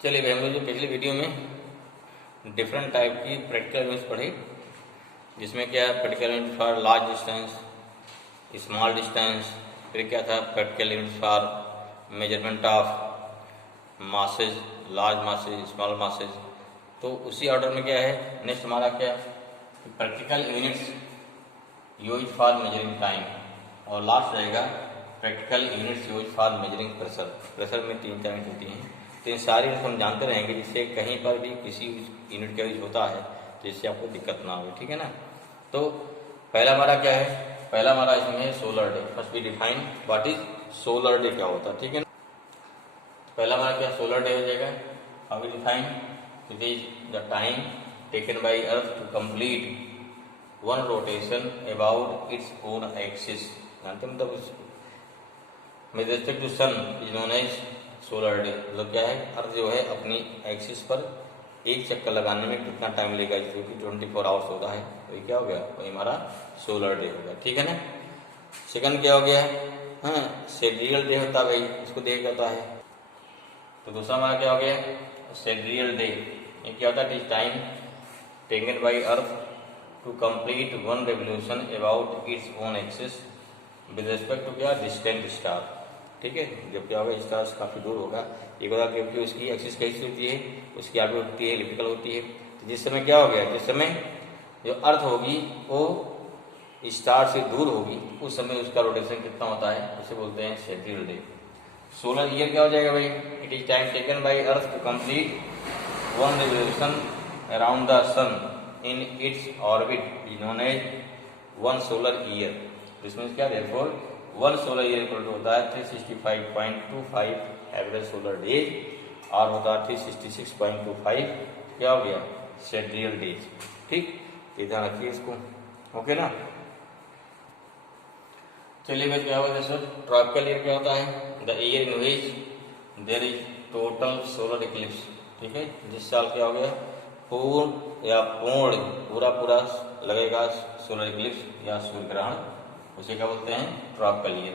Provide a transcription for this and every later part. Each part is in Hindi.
चलिए भाई, हम लोग जो पिछली वीडियो में डिफरेंट टाइप की प्रैक्टिकल यूनिट्स पढ़े, जिसमें क्या practical unit for large distance, small distance, फिर क्या था practical unit for measurement of masses, large masses, small masses. तो उसी ऑर्डर में क्या है, नेक्स्ट हमारा क्या practical units use for measuring time, और लास्ट रहेगा practical units use for measuring pressure. Pressure में 3 यूनिट होती हैं, तो इन सारी यूनिट हम जानते रहेंगे, जिससे कहीं पर भी किसी यूनिट का यूज होता है तो इससे आपको दिक्कत ना हो, ठीक है ना। तो पहला हमारा क्या है, पहला हमारा इसमें है solar day. First we define what is solar day, क्या होता है, ठीक है ना। पहला हमारा क्या सोलर डे हो जाएगा, how we define, it is the time taken by earth to complete one rotation about its own axis. जानते हैं मतलब with respect to sun is known as solar day. मतलब क्या है, अर्थ जो है अपनी एक्सिस पर एक चक्कर लगाने में कितना टाइम लेगा, जो कि 24 आवर्स होता है, तो ये क्या हो गया, वही हमारा सोलर डे होगा, ठीक है ना। सेकंड क्या हो गया, हाँ सेड्रियल डे होता है भाई, इसको देखा जाता है। तो दूसरा हमारा क्या हो गया सेड्रियल डे, ये क्या होता है, time taken by earth to complete one revolution about its own axis with respect to क्या डिस्टेंट स्टार, ठीक है। जब क्या होगा स्टार काफी दूर होगा, एक होगा क्योंकि उसकी एक्सिस कैसी होती है, उसकी आगे होती है एलिप्टिकल होती है। तो जिस समय क्या हो गया, जिस समय जो अर्थ होगी वो स्टार से दूर होगी, उस समय उसका रोटेशन कितना होता है, उसे बोलते हैं सेड्रियल डे। सोलर ईयर क्या हो जाएगा भाई, it is time taken by earth to complete one revolution around the sun in its orbit is known as one solar year. इसमें क्या therefore one solar year equal to होता है 365.25 एवरेज सोलर डेज, और होता है 366.25 क्या हो गया सेड्रियल डेज, ठीक। ये ध्यान रखिए इसको, ओके ना। चलिए भाई, क्या होगा दोस्तों, ट्रॉपिकल ईयर क्या होता है, the year in which there is total solar eclipse, ठीक है। जिस साल क्या हो गया पूर्ण या पूर्ण पूरा लगेगा सोलर इक्लिप्स या सूर्य ग्रहण, उसे क्या बोलते हैं ट्रॉपिकल ईयर।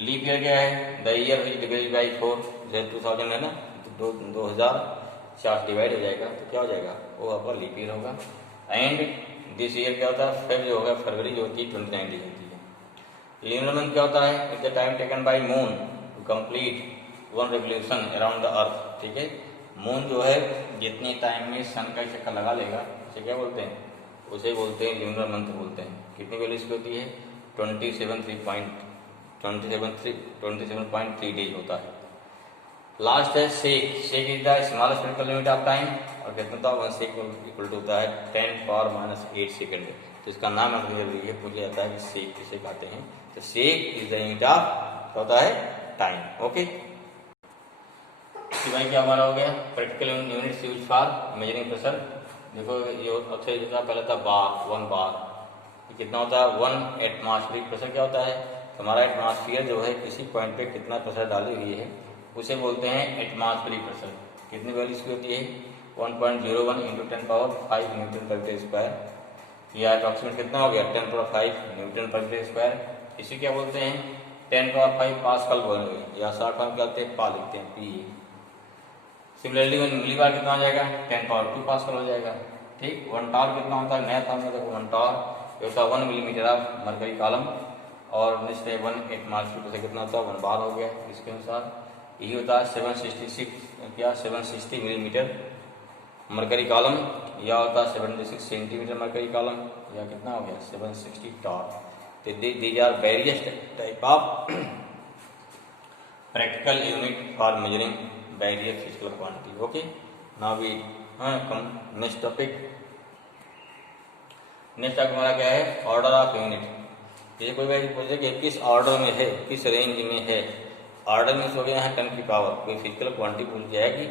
लीप ईयर क्या है, the year which divided by 4, जैसे 2000 है ना, तो 2004 डिवाइड हो जाएगा तो क्या हो जाएगा, वो आपका लीप ईयर होगा। एंड दिस ईयर क्या होता है, फेब जो होगा फरवरी जो होती है 29 डेज होती है। ल्यूनर मंथ क्या होता है, it the time taken by moon to complete one revolution around the earth, ठीक है। मून जो है जितने टाइम में सन का चक्कर लगा लेगा उसे क्या बोलते हैं, उसे बोलते हैं ल्यूनर मंथ बोलते हैं। कितनी वैल्यू इसकी होती है 27.3 डेज होता है। लास्ट है sec, sec is the smallest critical limit of time, और कितना होता है 1 सेक इक्वल टू होता है 10⁻⁸ सेकंड। तो इसका नाम रखना जरूरी है, पूछा जाता है कि सेक किसे कहते हैं, तो सेक इज द यूनिट ऑफ क्या होता है टाइम, ओके। भाई क्या हमारा हो गया practical units use for measuring pressure. देखो ये अक्षर होता पहले था बार, 1 बार, कितना होता है 1 एटमॉस्फेरिक प्रेशर। क्या होता है, हमारा एटमॉस्फेयर जो है किसी पॉइंट पे कितना प्रेशर डाली हुई है उसे बोलते हैं एटमॉस्फेरिक प्रेशर। कितनी वैल्यू इसकी होती है 1.01 × 10⁵ न्यूटन पर मीटर स्क्वायर, या अप्रॉक्सीमेट कितना हो गया 10⁵ न्यूटन पर मीटर स्क्वायर। इसे क्या बोलते हैं 10⁵ पास्कल बोलेंगे, या शॉर्ट फॉर्म क्या होते हैं पा लिखते हैं पी। सिमिलरली मिली बार कितना हो जाएगा 10⁻² पास्कल हो जाएगा, ठीक। 1 टॉर कितना होता है, नया था में देखो 1 टॉर होता है 1 मिलीमीटर ऑफ मरकरी कॉलम, और नेक्स्ट 1 एटमॉस्फेयर से कितना होता है 1 बार हो गया। इसके अनुसार यही होता है 760 मिलीमीटर मरकरी कॉलम, या होता है 76 सेंटीमीटर मरकरी कॉलम, या कितना हो गया 760 टॉर। तो these are various type of practical unit for measuring various physical quantity, okay. Now we come next topic. Next हमारा क्या है ऑर्डर ऑफ यूनिट। जैसे कोई भाई पूछे कि किस ऑर्डर में है, किस रेंज में है, ऑर्डर में हो गया है 10 की पावर, कोई फिजिकल क्वांटिटी पूछ जाएगी,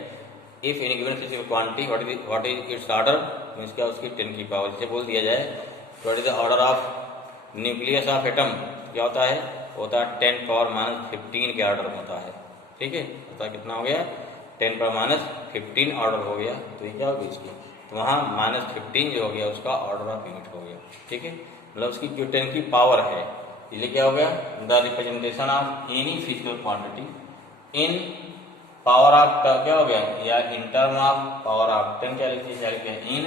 if any given physical quantity what is it's order, means क्या उसकी 10 की पावर। जैसे बोल दिया जाए what is the order of nucleus of atom, क्या होता है 10⁻15 के ऑर्डर में होता है, ठीक है। होता कितना हो गया 10⁻15 ऑर्डर हो गया, तो ये क्या होगी इसकी, तो वहाँ -15 जो हो गया उसका ऑर्डर ऑफ यूनिट हो गया, ठीक है। मतलब उसकी जो 10 की पावर है, इसलिए क्या हो गया the representation of any physical quantity in power of क्या हो गया, या इन टर्म ऑफ पावर ऑफ 10 क्या लिखते हैं, इन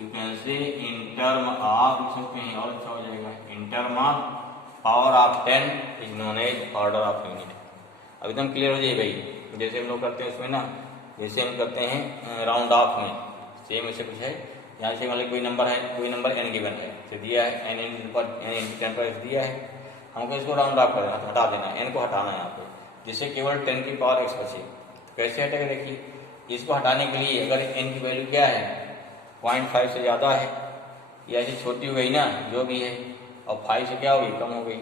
you can say in term of, लिख सकते हैं और अच्छा हो जाएगा, in term of power of 10 is known as order of unit. अब एकदम क्लियर हो जाए भाई, जैसे हम लोग करते हैं उसमें ना, जैसे हम करते हैं राउंड ऑफ में, सेम ऐसे कुछ है। यहाँ से मतलब कोई नंबर है, कोई नंबर n गिवन है, तो दिया है n × 10 पर दिया है, हमको इसको राउंड ऑफ करना, हटा देना, n को हटाना है यहाँ पे, जिससे केवल 10 की पावर x बचे। तो कैसे हटेगा देखिए, इसको हटाने के लिए अगर n की वैल्यू क्या है 0.5 से ज़्यादा है, या ऐसी छोटी हो गई ना जो भी है, और 5 से क्या हो गई, कम हो गई,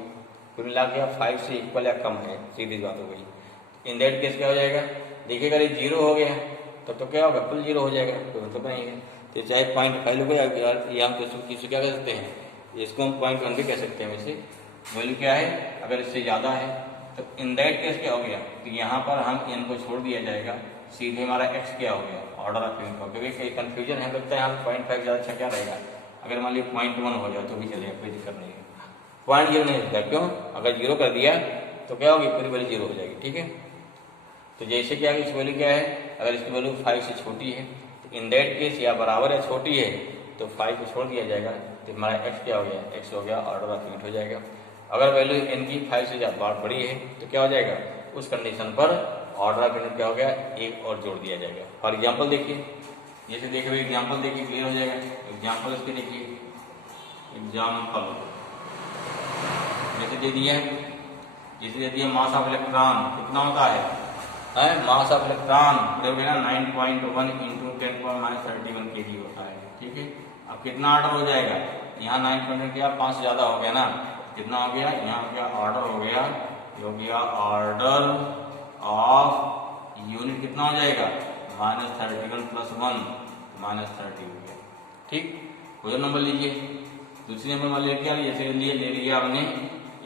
कुल मिला के 5 से इक्वल या कम है, सीधी बात हो गई। इन दैट केस क्या हो जाएगा, देखिए अगर ये 0 हो गया तो क्या होगा, फुल 0 हो जाएगा, कोई मतलब नहीं है। तो चाहे 0.5 हो गया, ये हम किसी क्या कह सकते हैं, इसको हम 0.1 भी कह सकते हैं। वैसे वैल्यू क्या है, अगर इससे ज़्यादा है तो इन दैट केस क्या हो गया, तो यहाँ पर हम n को छोड़ दिया जाएगा, सीधे हमारा x क्या हो गया, ऑर्डर ऑफ यूनिट। क्योंकि कहीं कन्फ्यूजन है, लगता है हम 0.5 ज़्यादा अच्छा क्या रहेगा, अगर मान लीजिए 0.1 हो जाए तो भी चलेगा, कोई दिक्कत नहीं है। 0.0 नहीं होता, क्यों, अगर 0 कर दिया तो क्या होगी, पूरी वैल्यू 0 हो जाएगी, ठीक है। तो जैसे क्या है, इस वैल्यू क्या है, अगर इसकी वैल्यू 5 से छोटी है तो इन दैट केस या बराबर या छोटी है तो 5 को छोड़ दिया जाएगा, तो हमारा x क्या हो गया, x हो गया, ऑर्डर ऑफ यूनिट हो जाएगा। अगर वैल्यू n की 5 से ज़्यादा बड़ी है तो क्या हो जाएगा, उस कंडीशन पर ऑर्डर ऑफ यूनिट क्या हो गया, एक और जोड़ दिया जाएगा। फॉर एग्जाम्पल देखिए, जैसे देखिए एग्जाम्पल देखिए, क्लियर हो जाएगा। एग्जाम्पल इसके देखिए, एग्जाम्पल जैसे दे दिया, जैसे दे दिया मास ऑफ इलेक्ट्रॉन कितना होता है, मास ऑफ इलेक्ट्रॉन देखोगे ना 9.1 इंटू 10⁻31 kg होता है, ठीक है। अब कितना ऑर्डर हो जाएगा, यहाँ 9.1 क्या 5 से ज़्यादा हो गया ना, कितना हो गया, यहाँ हो गया ऑर्डर हो गया, ये हो गया ऑर्डर ऑफ यूनिट कितना हो जाएगा, -31 + 1 -30 हो गया, ठीक। कोई नंबर लीजिए, दूसरी नंबर मान लिया क्या, जैसे ले लिया आपने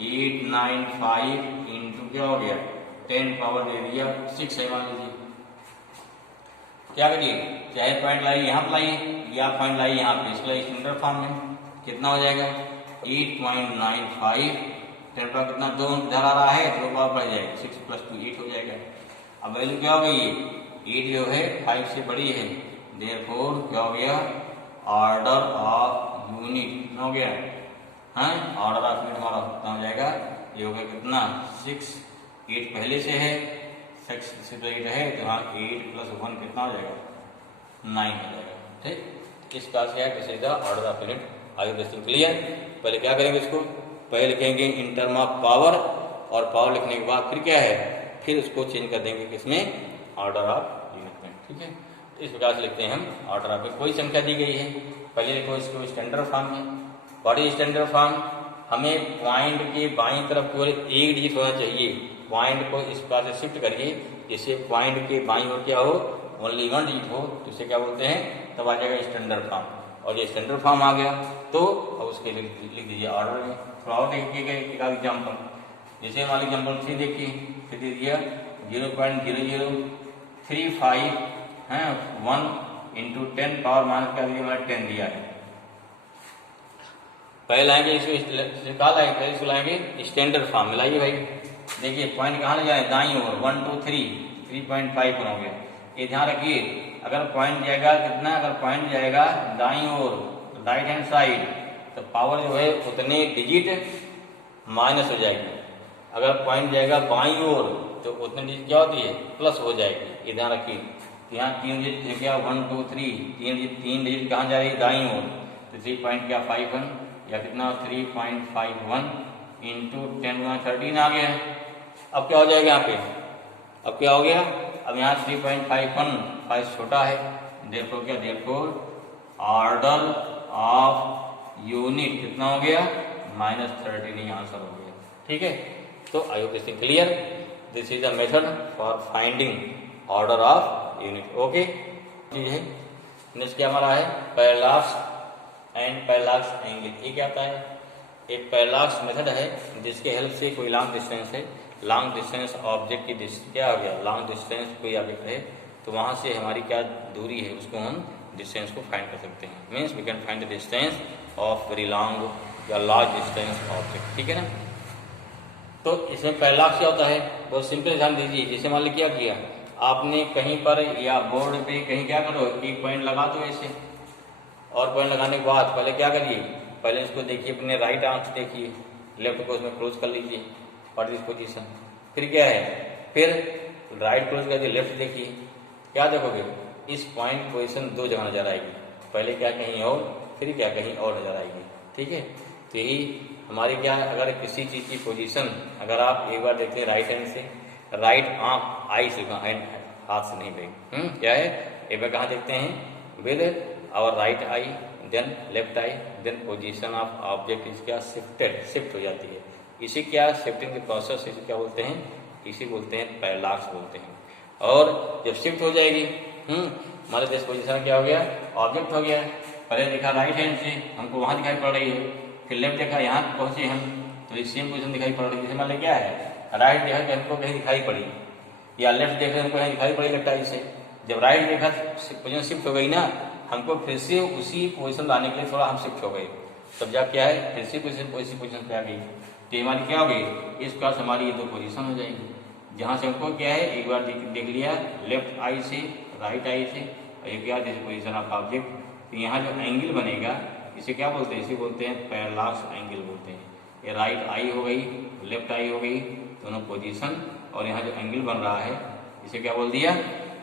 895 इंटू क्या हो गया 10 पावर दे दिया 6 है, मान लीजिए। क्या करिए, चाहे पॉइंट लाइए यहाँ पर लाइए, या पॉइंट लाइए यहाँ पे, इसको लाइए स्टैंडर्ड फॉर्म में, कितना हो जाएगा 8.95, 10 पावर कितना, 2 इधर आ रहा है, 2 पावर बढ़ जाएगा, 6 + 2 8 हो जाएगा। अब वैल्यू क्या हो गई, 8 जो है 5 से बड़ी है, देयरफॉर क्या हो गया, ऑर्डर ऑफ यूनिट हो गया, ऑर्डर ऑफ यूनिट हमारा कितना हो जाएगा, ये हो गया कितना 6, 8 पहले से है, 6 से 8 है, तो हाँ 8 + 1 कितना हो जाएगा 9 हो जाएगा, ठीक। इस क्लास से किसी का ऑर्डर ऑफ यूनिट आगे क्वेश्चन क्लियर। पहले क्या करेंगे, इसको पहले लिखेंगे इन टर्म ऑफ पावर, और पावर लिखने के बाद फिर क्या है, फिर उसको चेंज कर देंगे किसमें, ऑर्डर ऑफ यूनिट में, ठीक है। तो इस प्रकार से लिखते हैं हम ऑर्डर ऑफ, कोई संख्या दी गई है, पहले लिखो इसको स्टैंडर्ड फॉर्म में। व्हाट इज स्टैंडर्ड फॉर्म, हमें पॉइंट के बाईं तरफ केवल एक डिजिट होना चाहिए, पॉइंट को इस प्रकार से शिफ्ट करिए जिससे पॉइंट के बाईं ओर क्या हो, ओनली 1 डिजिट हो, तो इसे क्या बोलते हैं, तब आ जाएगा स्टैंडर्ड फॉर्म। और ये स्टैंडर्ड फॉर्म आ गया तो अब उसके लिख दीजिए ऑर्डर में। थोड़ा और देखिएगा एक एग्जाम्पल, जैसे हमारे एग्जाम्पल 3 देखिए, फिर दे दिया 0.0035 है 1 इंटू 10 पावर माइनस क्या दिया, 10 दिया है। पहले लाएंगे इसको कहा लाएंगे, पहले इसको लाएंगे स्टैंडर्ड फॉर्म में, लाइए भाई। देखिए पॉइंट कहाँ ले जाए, दाईं ओर, 1 2 3 3.5 हो गया। ये ध्यान रखिए, अगर पॉइंट जाएगा कितना, अगर पॉइंट जाएगा दाईं ओर राइट हैंड साइड, तो पावर जो है उतने डिजिट माइनस हो जाएगी। अगर पॉइंट जाएगा बाईं ओर तो उतने डिजिट क्या होती है, प्लस हो जाएगी, ये ध्यान रखिए। यहाँ 3 डिजिट क्या 1 2 3, 3 डिजिट कहाँ जा रही है, दाईं ओर, तो 3.51 या कितना 3.51 इंटू 10⁻13 आ गया। अब क्या हो जाएगा यहाँ पे, अब क्या हो गया, अब यहाँ 3.51 5 छोटा है, देखो क्या, देखो ऑर्डर ऑफ यूनिट कितना हो गया, -13 आंसर हो गया, ठीक है। तो I hope this clear, this is the method for finding order of unit, okay. चीज है नेक्स्ट क्या हमारा है, पैरेलक्स एंड पैरेलक्स एंगल। ये क्या होता है, एक पैरेलक्स मेथड है जिसके हेल्प से कोई लॉन्ग डिस्टेंस है, लॉन्ग डिस्टेंस ऑब्जेक्ट की क्या हो गया, लॉन्ग डिस्टेंस कोई ऑब्जेक्ट है तो वहाँ से हमारी क्या दूरी है उसको हम डिस्टेंस को फाइंड कर सकते हैं, means we can find the distance of very long या लार्ज डिस्टेंस ऑब्जेक्ट, ठीक है ना। तो इसमें पैरेलक्स क्या होता है, बहुत सिंपल ध्यान दीजिए। जैसे मान लीजिए क्या किया, आपने कहीं पर या बोर्ड पे कहीं क्या करो, एक पॉइंट लगा दो ऐसे, और पॉइंट लगाने के बाद पहले क्या करिए, पहले इसको देखिए, अपने राइट आर्म से देखिए, लेफ्ट को उसमें क्लोज कर लीजिए फॉर दिस पोजीशन। फिर क्या है, फिर राइट क्लोज करके लेफ्ट देखिए, क्या देखोगे, इस पॉइंट पोजीशन दो जगह नजर आएगी, पहले क्या कहीं और, फिर क्या कहीं और नजर आएगी। ठीक है, तो यही हमारी क्या है, अगर किसी चीज की पोजीशन अगर आप एक बार देखते हैं राइट हैंड से, राइट आंख आई से, हैंड हाथ से नहीं भाई, क्या है, एक बार कहाँ देखते हैं, with our right eye, then left eye, then position of object is क्या शिफ्टेड, शिफ्ट हो जाती है। इसी क्या शिफ्टिंग के प्रोसेस, इसे क्या बोलते हैं, इसी बोलते हैं पैरालॉक्स बोलते हैं। और जब शिफ्ट हो जाएगी, हमारे देश पोजीशन क्या हो गया, ऑब्जेक्ट हो गया, पहले देखा राइट हैंड से हमको वहां दिखाई पड़ रही है, फिर लेफ्ट देखा यहाँ पहुंचे हम तो इस सेम पोजीशन दिखाई पड़ रही है। जैसे मान क्या है, राइट देखा कि हमको कहीं दिखाई पड़ी, या लेफ्ट देखा हमको कहीं दिखाई पड़ी लेफ्ट आई से, जब राइट देखा पोजीशन शिफ्ट हो गई ना, हमको फिर से उसी पोजीशन लाने के लिए थोड़ा हम शिफ्ट हो गए, तब जा क्या है, फिर से उसी पोजीशन पे आ गई, तो हमारी क्या हो गई, इस क्लास हमारी ये दो पोजीशन हो जाएगी, जहां से हमको क्या है, एक बार देख लिया लेफ्ट आई से राइट आई से, और ये क्या जैसे पोजीशन ऑफ ऑब्जेक्ट, तो यहाँ जो एंगल बनेगा इसे क्या बोलते हैं, इसे बोलते हैं पैरालॉक्स एंगल बोलते हैं। ये राइट आई हो गई, लेफ्ट आई हो गई, दोनों पोजीशन, और यहाँ जो एंगल बन रहा है इसे क्या बोल दिया,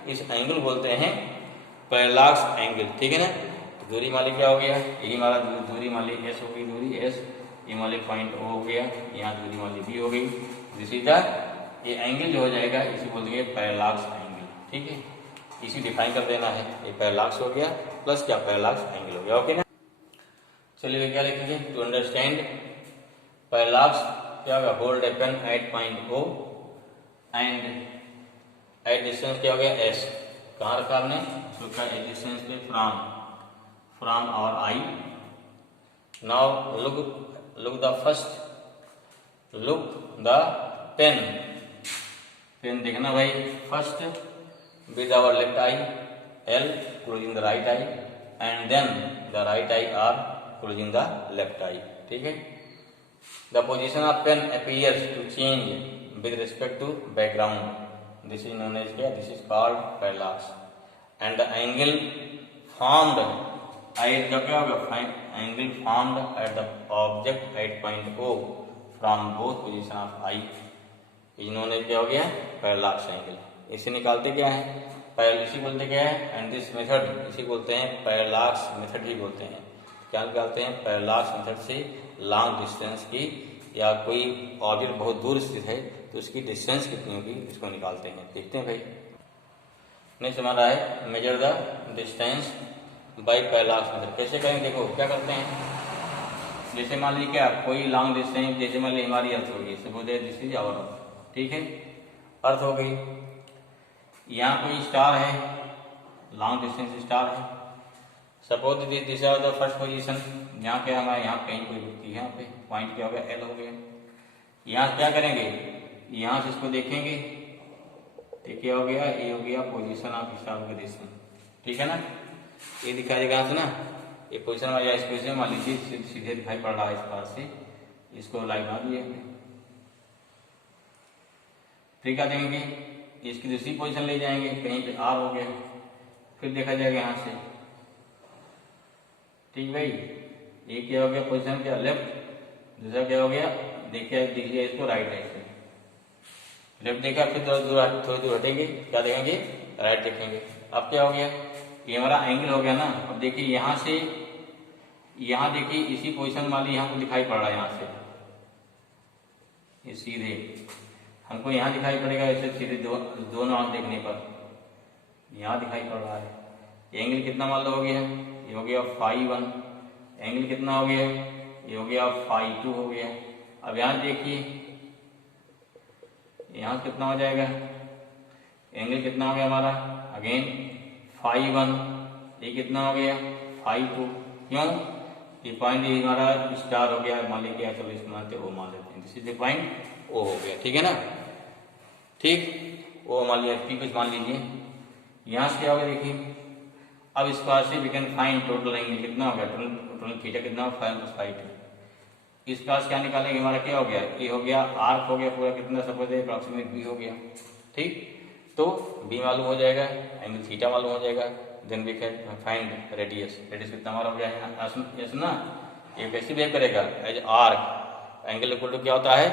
इस एंगल बोलते हैं पैरालॉक्स एंगल। ठीक है ना, तो दूरी मान ली क्या हो गया, यही हमारा दूरी मान ली एस हो गई, दूरी एस, ये मान ली पॉइंट ओ हो गया, यहाँ दूरी मान ली बी हो गई, दिस इज द, ये एंगल जो हो जाएगा इसे बोल देंगे पैरालॉक्स एंगल। ठीक है, इसी डिफाइन कर देना है, ये पैरालॉक्स हो गया प्लस क्या पैरालॉक्स एंगल हो गया। ओके ना, चलिए क्या लिखेंगे, टू अंडरस्टैंड पैरालॉक्स क्या होगा, hold a pen at point O and at distance क्या हो गया एस, कहाँ रखा आपने, उसका एट डिस्टेंस पे फ्रॉम और eye. Now look the first, look the pen, pen देखना भाई, first with our left eye L closing the right eye and then the right eye R closing the left eye. ठीक है, the position of pen appears to change with respect to background, this is known as क्या, this is called parallax, and the angle formed at the क्या होगा, angle formed at the object at point O from both position of eye is known as क्या हो गया, parallax angle। इसे निकालते क्या है, इसी बोलते क्या है, एंड दिस मेथड इसी बोलते हैं पैरालॉक्स मेथड ही बोलते हैं। क्या निकालते हैं, पैरालॉक्स मेथड से लॉन्ग डिस्टेंस की, या कोई ऑब्जेक्ट बहुत दूर स्थित है तो उसकी डिस्टेंस कितनी होगी इसको निकालते हैं। देखते हैं भाई, नेक्स्ट हमारा है major the distance by parallax method. कैसे करेंगे, देखो क्या करते हैं, जैसे मान लीजिए क्या कोई लॉन्ग डिस्टेंस, जैसे मान लीजिए हमारी अर्थ होगी, suppose this is our earth, ठीक है, अर्थ हो गई, यहाँ कोई स्टार है, लॉन्ग डिस्टेंस स्टार है, suppose this are the first position, यहाँ पे हमारे यहाँ कहीं कोई व्यक्ति है, यहाँ पे पॉइंट क्या हो गया, एल हो गया। यहाँ से क्या करेंगे, यहाँ से इसको देखेंगे, ठीक है, हो गया, ये हो गया पोजीशन ऑफ स्टार पोजीशन, ठीक है ना, ये दिखाई देगा ना, ये पोजीशन हमारी इस पोजीशन मान लीजिए सीधे दिखाई पड़ रहा है इस पास से, इसको लाइन मार दिए, फिर क्या देंगे, इसकी दूसरी पोजीशन ले जाएंगे, कहीं पे आर हो गया, फिर देखा जाएगा यहाँ से, ठीक भाई, एक क्या हो गया पोजीशन क्या लेफ्ट, दूसरा क्या हो गया, देखिए इसको राइट है, इससे लेफ्ट देखा, फिर थोड़ी दूर हटेंगे, क्या देखेंगे, राइट देखेंगे। अब क्या हो गया, ये हमारा एंगल हो गया ना। अब देखिए यहाँ से यहाँ देखिए इसी पोजीशन वाली यहाँ को दिखाई पड़ रहा है, यहाँ से ये सीधे हमको यहाँ दिखाई पड़ेगा, ऐसे सीधे दोनों आंख देखने पर यहाँ दिखाई पड़ रहा है। एंगल कितना मान लो हो गया, ये हो गया φ1, एंगल कितना हो गया, ये हो गया φ2 हो गया। अब यहाँ देखिए यहाँ कितना हो जाएगा, एंगल कितना हो गया हमारा, अगेन φ1, ये कितना हो गया φ2, क्यों, ये पॉइंट हमारा स्टार हो गया, मान लीजिए चलो इसको मानते ओ मान लेते हैं, this is the point O हो गया, ठीक है ना, ठीक, ओ मान लिया, पी कुछ मान लीजिए। यहाँ से क्या होगा देखिए, अब इस पास से we can find total angle कितना हो गया, टोटल थीटा कितना हो, φ2। इस पास क्या निकालेंगे, हमारा क्या हो गया, ये हो गया आर्क हो गया पूरा कितना, सपोज अप्रोक्सीमेट बी हो गया, ठीक। तो बी मालूम हो जाएगा, एंगल थीटा मालूम हो जाएगा, then we can find radius. Radius कितना हमारा हो गया है, सुना ये कैसे बिहेव करेगा as arc. Angle equal to क्या होता है,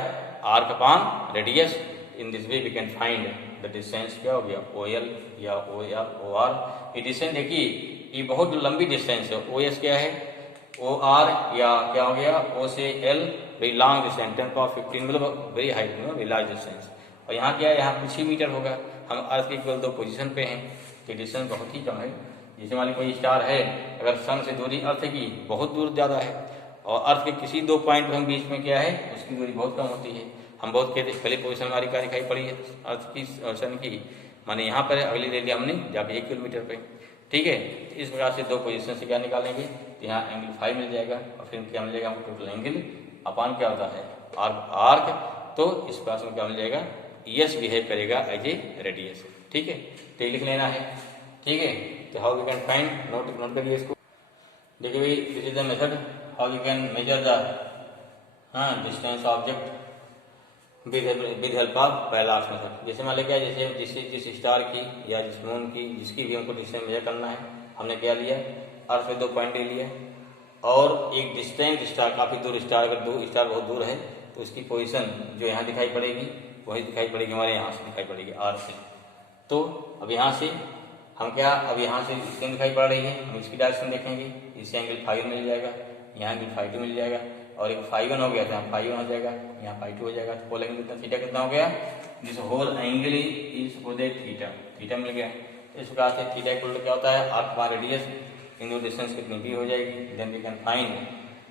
arc upon radius. In this way we can find the distance क्या हो गया, ओ एल या ओ आर। ये डिस्टेंस देखिए ये बहुत लंबी डिस्टेंस है, ओ एस क्या है, ओ आर या क्या हो गया, ओ से एल वेरी लॉन्ग डिस्टेंस 10⁻15 मतलब very high very large distance. और यहाँ क्या है, यहाँ कुछ ही मीटर होगा, हम अर्थ के केवल 2 पोजीशन पे हैं, तो डिस्टेंस बहुत ही कम है। जैसे मान ली कोई स्टार है, अगर सन से दूरी अर्थ की बहुत दूर ज़्यादा है, और अर्थ के किसी 2 पॉइंट में बीच में क्या है, उसकी दूरी बहुत कम होती है। हम बहुत पहले पोजीशन हमारी क्या दिखाई पड़ी है अर्थ की और सन की, माने यहाँ पर है, अगली ले लिया हमने जाके 1 किलोमीटर पे, ठीक है। इस प्रकार से 2 पोजीशन से क्या निकालेंगे, तो यहाँ एंगल 5 मिल जाएगा, और फिर क्या मिलेगा हमको टोटल एंगल अपान क्या होता है आर्क। तो इस प्रकार से क्या मिल जाएगा, यस बिहेव करेगा एज ए रेडियस, ठीक है। तो ये लिख लेना है, ठीक है। तो how we can find, note करिए इसको। देखिए भाई, this is the method how we can measure the distance object with help of parallax method. जैसे मान लिया, जैसे जिस स्टार की या जिस मून की जिसकी भी हमको डिस्टेंस मेजर करना है, हमने क्या लिया, अर्थ में 2 पॉइंट ले लिया, और एक डिस्टेंट स्टार काफी दूर स्टार, अगर 2 स्टार बहुत दूर है तो उसकी पोजीशन जो यहाँ दिखाई पड़ेगी वही दिखाई पड़ेगी हमारे यहाँ से दिखाई पड़ेगी आर से। तो अब यहाँ से हम क्या, अब यहाँ से इसकी दिखाई पड़ रही है, हम इसकी डायरेक्शन देखेंगे, इससे एंगल 5 मिल जाएगा, यहाँ एंगल 5 मिल जाएगा, और एक 5 हो गया था, 5 हो जाएगा, यहाँ 5 हो जाएगा। तो बोलेंगे कितना, थीटा कितना हो गया, this whole angle is theta मिल गया। इस प्रकार से थीटा इक्वल टू क्या होता है, आर्क बाय रेडियस, इन दो डिस्टेंस कितनी भी हो जाएगी, then we can find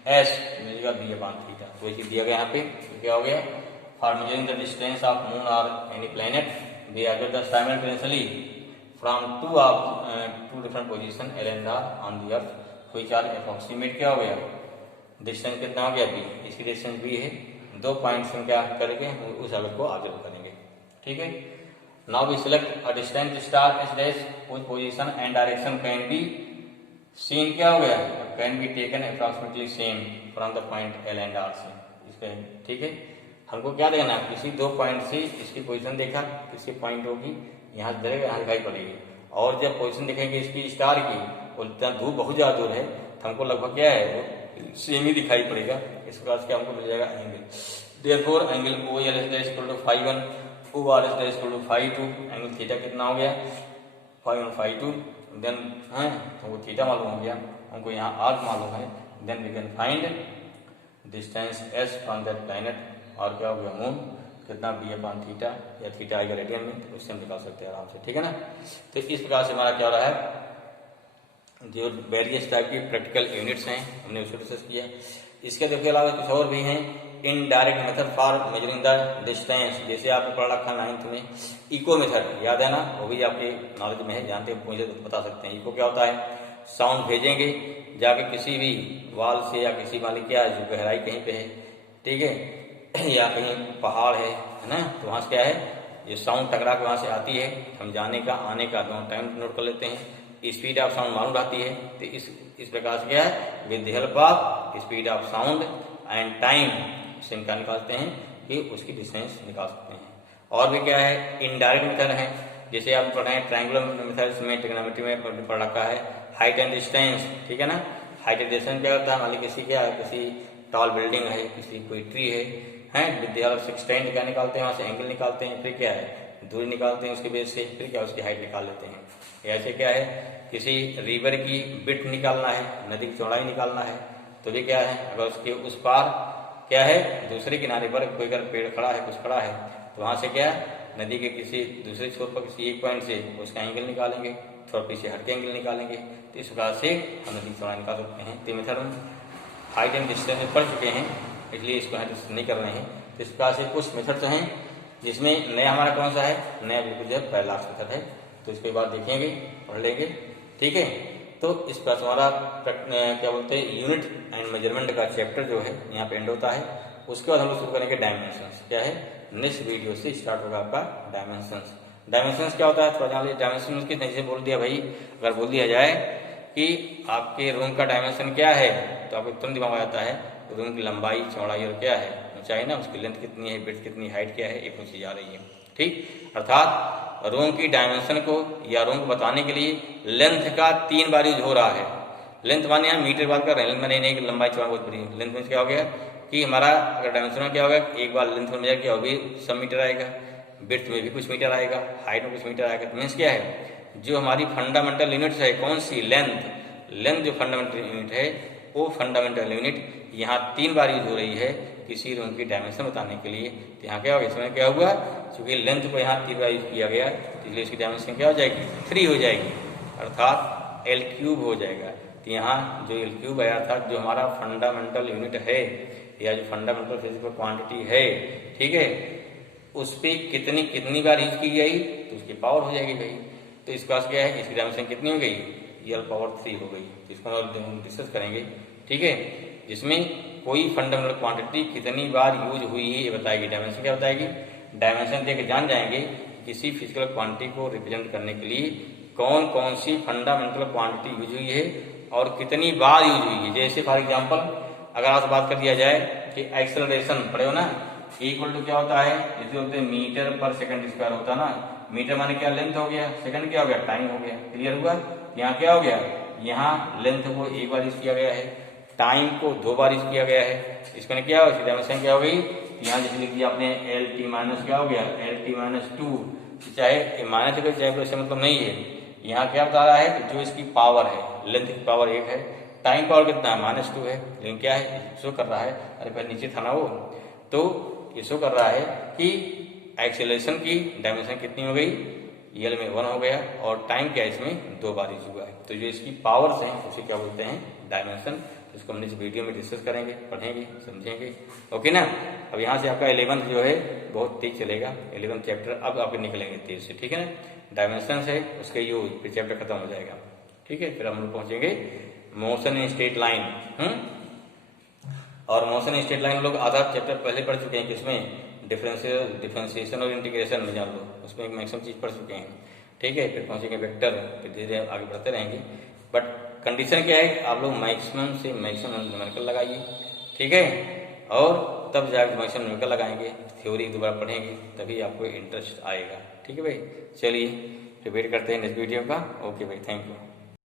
S मिलेगा बी अपॉन थीटा। तो ये दिया गया यहाँ पे, तो क्या हो गया, for measuring the distance of moon और any planet we are the simultaneously from two different position L and R on the earth, which are approximate क्या हो गया, डिस्टेंस कितना हो गया बी, इसकी डिस्टेंस बी है, 2 पॉइंट्स में क्या करेंगे, उस एंगल को ऑब्जर्व करेंगे, ठीक है। Now we select a distant star S dash which position and direction can be seen क्या हो गया, can be taken approximately same from the point L and R से, इसके, ठीक है। हमको क्या देखना है, किसी 2 पॉइंट से इसकी पोजीशन देखा, किसी पॉइंट होगी यहाँ से धरेगा, यहाँ दिखाई पड़ेगी, और जब पोजीशन देखेंगे इसकी स्टार की, और इतना दूर बहुत ज्यादा दूर है, तो हमको लगभग क्या है वो सेम ही दिखाई पड़ेगा। इस प्रकार से हमको मिल जाएगा angle, therefore angle O L is equal to 5 O R is equal to 5 angle theta कितना हो गया 5 देन हमको थीटा मालूम हो गया, हमको यहाँ आर्क मालूम है, then we can find distance S from that planet, और क्या हो गया मून कितना बी अपॉन थीटा, या थीटा आएगा रेडियन में, तो उससे हम निकाल सकते हैं आराम से, ठीक है ना। तो इस प्रकार से हमारा क्या हो रहा है, जो वेरियस टाइप की प्रैक्टिकल यूनिट्स हैं हमने उसको डिस्कस किया। इसके देखिए अलावा कुछ और भी हैं, indirect method for measuring the distance, जैसे आपने पढ़ा रखा 9th में इको मेथड, याद है ना, वो भी आपके नॉलेज में है, जानते हैं, मुझे तो बता सकते हैं। इको क्या होता है, साउंड भेजेंगे जाके किसी भी वाल से या किसी मालिक क्या जो गहराई कहीं पे है, ठीक है, या कहीं पहाड़ है ना, तो वहाँ से क्या है ये साउंड टकरा के वहाँ से आती है, हम जाने का आने का दोनों टाइम नोट कर लेते हैं, स्पीड ऑफ साउंड मालूम रहती है। तो इस प्रकार से क्या है, with the help of speed of sound and time से क्या निकालते हैं कि उसकी डिस्टेंस निकाल सकते हैं। और भी क्या है, इनडायरेक्ट मेथड है, जैसे आप पढ़े हैं ट्रायंगुलर मेथड में, ट्रिग्नोमेट्री में पढ़ रखा है, हाइट एंड डिस्टेंस, ठीक है ना। हाइट एंड डिस्टेंस क्या होता है, मान लीजिए किसी क्या है, किसी टॉल बिल्डिंग है, किसी कोई ट्री है with the help of extend क्या निकालते हैं, वहाँ से एंगल निकालते हैं, फिर क्या है दूरी निकालते हैं उसके बेस से, फिर क्या उसकी हाइट निकाल लेते हैं। ऐसे क्या है, किसी रिवर की विड्थ निकालना है, नदी की चौड़ाई निकालना है, तो ये क्या है, अगर उसके उस पार क्या है दूसरे किनारे पर कोई अगर पेड़ खड़ा है, कुछ खड़ा है, तो वहां से क्या नदी के किसी दूसरे छोर पर किसी एक पॉइंट से उसका एंगल निकालेंगे, थोड़ा पीछे हट के एंगल निकालेंगे, तो इस प्रकार से हम नदी की चौड़ाई निकाल सकते हैं। तो मेथड हम हाइट एंड डिस्टेंस में पढ़ चुके हैं, इसलिए इसको डिस्कस नहीं कर रहे हैं। तो इस प्रकार से कुछ मेथड्स हैं, जिसमें नया हमारा कौन सा है, नया बिल्कुल जो है पैरालैक्स मेथड है, तो इसके बाद देखेंगे, पढ़ लेंगे, ठीक है। तो इस पर हमारा क्या बोलते हैं यूनिट एंड मेजरमेंट का चैप्टर जो है यहाँ पे एंड होता है। उसके बाद हम लोग शुरू करेंगे डायमेंशंस, क्या है नेक्स्ट वीडियो से स्टार्ट होगा आपका डायमेंशंस। डायमेंशंस क्या होता है थोड़ा जान लीजिए। डायमेंशंस की नहीं से बोल दिया भाई, अगर बोल दिया जाए कि आपके रूम का डायमेंशन क्या है, तो आपको तुरंत दिमाग में आता है रूम की लंबाई, चौड़ाई और क्या है ऊंचाई ना, उसकी लेंथ कितनी है, विड्थ कितनी, हाइट क्या है, एक चीज आ रही है। ठीक। अर्थात रोम की डायमेंशन को या रोम को बताने के लिए लेंथ का 3 बार यूज हो रहा है। लेंथ माने यहाँ मीटर बात कर रहे हैं, लेंथ माने नहीं कि लंबाई चौड़ाई बहुत बड़ी। लेंथ में क्या हो गया कि हमारा अगर डायमेंशन में क्या होगा, एक बार लेंथ में मेजर किया होगी सब मीटर आएगा, विड्थ में भी कुछ मीटर आएगा, हाइट में कुछ मीटर आएगा। तो मीन्स क्या है, जो हमारी फंडामेंटल यूनिट्स है कौन सी, लेंथ जो फंडामेंटल यूनिट है वो फंडामेंटल यूनिट यहाँ 3 बार यूज हो रही है किसी रूम की डायमेंशन बताने के लिए। तो यहाँ क्या होगा, इसमें क्या हुआ, क्योंकि लेंथ को यहाँ 3 बार यूज किया गया इसलिए इसकी डायमेंशन क्या हो जाएगी, 3 हो जाएगी, अर्थात L³ हो जाएगा। तो यहाँ जो L³ आया था, जो हमारा फंडामेंटल यूनिट है या जो फंडामेंटल फिजिकल क्वांटिटी है, ठीक है, उस पर कितनी बार यूज की गई तो उसकी पावर हो जाएगी भाई। तो इस पास क्या है, इसकी डायमेंशन कितनी हो गई, L³ हो गई। इसको हम डिस्कस करेंगे, ठीक है, जिसमें कोई फंडामेंटल क्वांटिटी कितनी बार यूज हुई है ये बताएगी। डायमेंशन क्या बताएगी, डायमेंशन देख के जान जाएंगे किसी फिजिकल क्वांटिटी को रिप्रेजेंट करने के लिए कौन कौन सी फंडामेंटल क्वांटिटी यूज हुई है और कितनी बार यूज हुई है। जैसे फॉर एग्जाम्पल अगर आपसे बात कर दिया जाए कि एक्सेलरेशन पढ़े हो ना, इक्वल टू क्या होता है, जैसे होते हैं मीटर पर सेकंड स्क्वायर होता है ना, मीटर माने क्या, लेंथ हो गया, सेकंड क्या हो गया, टाइम हो गया। क्लियर हुआ। यहाँ क्या हो गया, यहाँ लेंथ को 1 बार यूज किया गया है, टाइम को 2 बार यूज किया गया है। इसमें क्या हो, डायमेंशन क्या हो गई, यहाँ जैसे लिख दिया आपने LT माइनस क्या हो गया, LT-2, चाहे माइनस है चाहे प्लस, मतलब नहीं है। यहाँ क्या बता रहा है, जो इसकी पावर है, लेंथ की पावर 1 है, टाइम पावर कितना है, -2 है, लेकिन क्या है, शो कर रहा है, अरे पहले नीचे था ना वो, तो ये शो कर रहा है कि एक्सेलरेशन की डायमेंशन कितनी हो गई, L में 1 हो गया, और टाइम क्या है इसमें 2 बार यूज हुआ है। तो जो इसकी पावर्स हैं उसे क्या बोलते हैं, डायमेंशन। इसको हम इस वीडियो में डिस्कस करेंगे, पढ़ेंगे, समझेंगे, ओके ना। अब यहाँ से आपका 11th जो है बहुत तेज चलेगा, 11th चैप्टर अब आप निकलेंगे तेज से, ठीक है ना। डायमेंशन है उसके यूज, फिर चैप्टर खत्म हो जाएगा, ठीक है। फिर हम लोग पहुंचेंगे मोशन इन स्ट्रेट लाइन। और मोशन इन स्ट्रेट लाइन लोग आधा चैप्टर पहले पढ़ चुके हैं, किसमें, डिफरेंशिएशन और इंटीग्रेशन में जान लो, उसमें मैक्सिमम चीज पढ़ चुके हैं, ठीक है। फिर पहुंचेंगे वेक्टर, फिर धीरे धीरे आगे बढ़ते रहेंगे। बट कंडीशन क्या है, आप लोग मैक्सिमम से मैक्सिमम न्यूमेरिकल लगाइए, ठीक है, और तब जाकर मैक्सिमम न्यूमेरिकल लगाएंगे, थ्योरी दोबारा पढ़ेंगे, तभी आपको इंटरेस्ट आएगा, ठीक है भाई। चलिए फिर वेट करते हैं नेक्स्ट वीडियो का। ओके भाई, थैंक यू।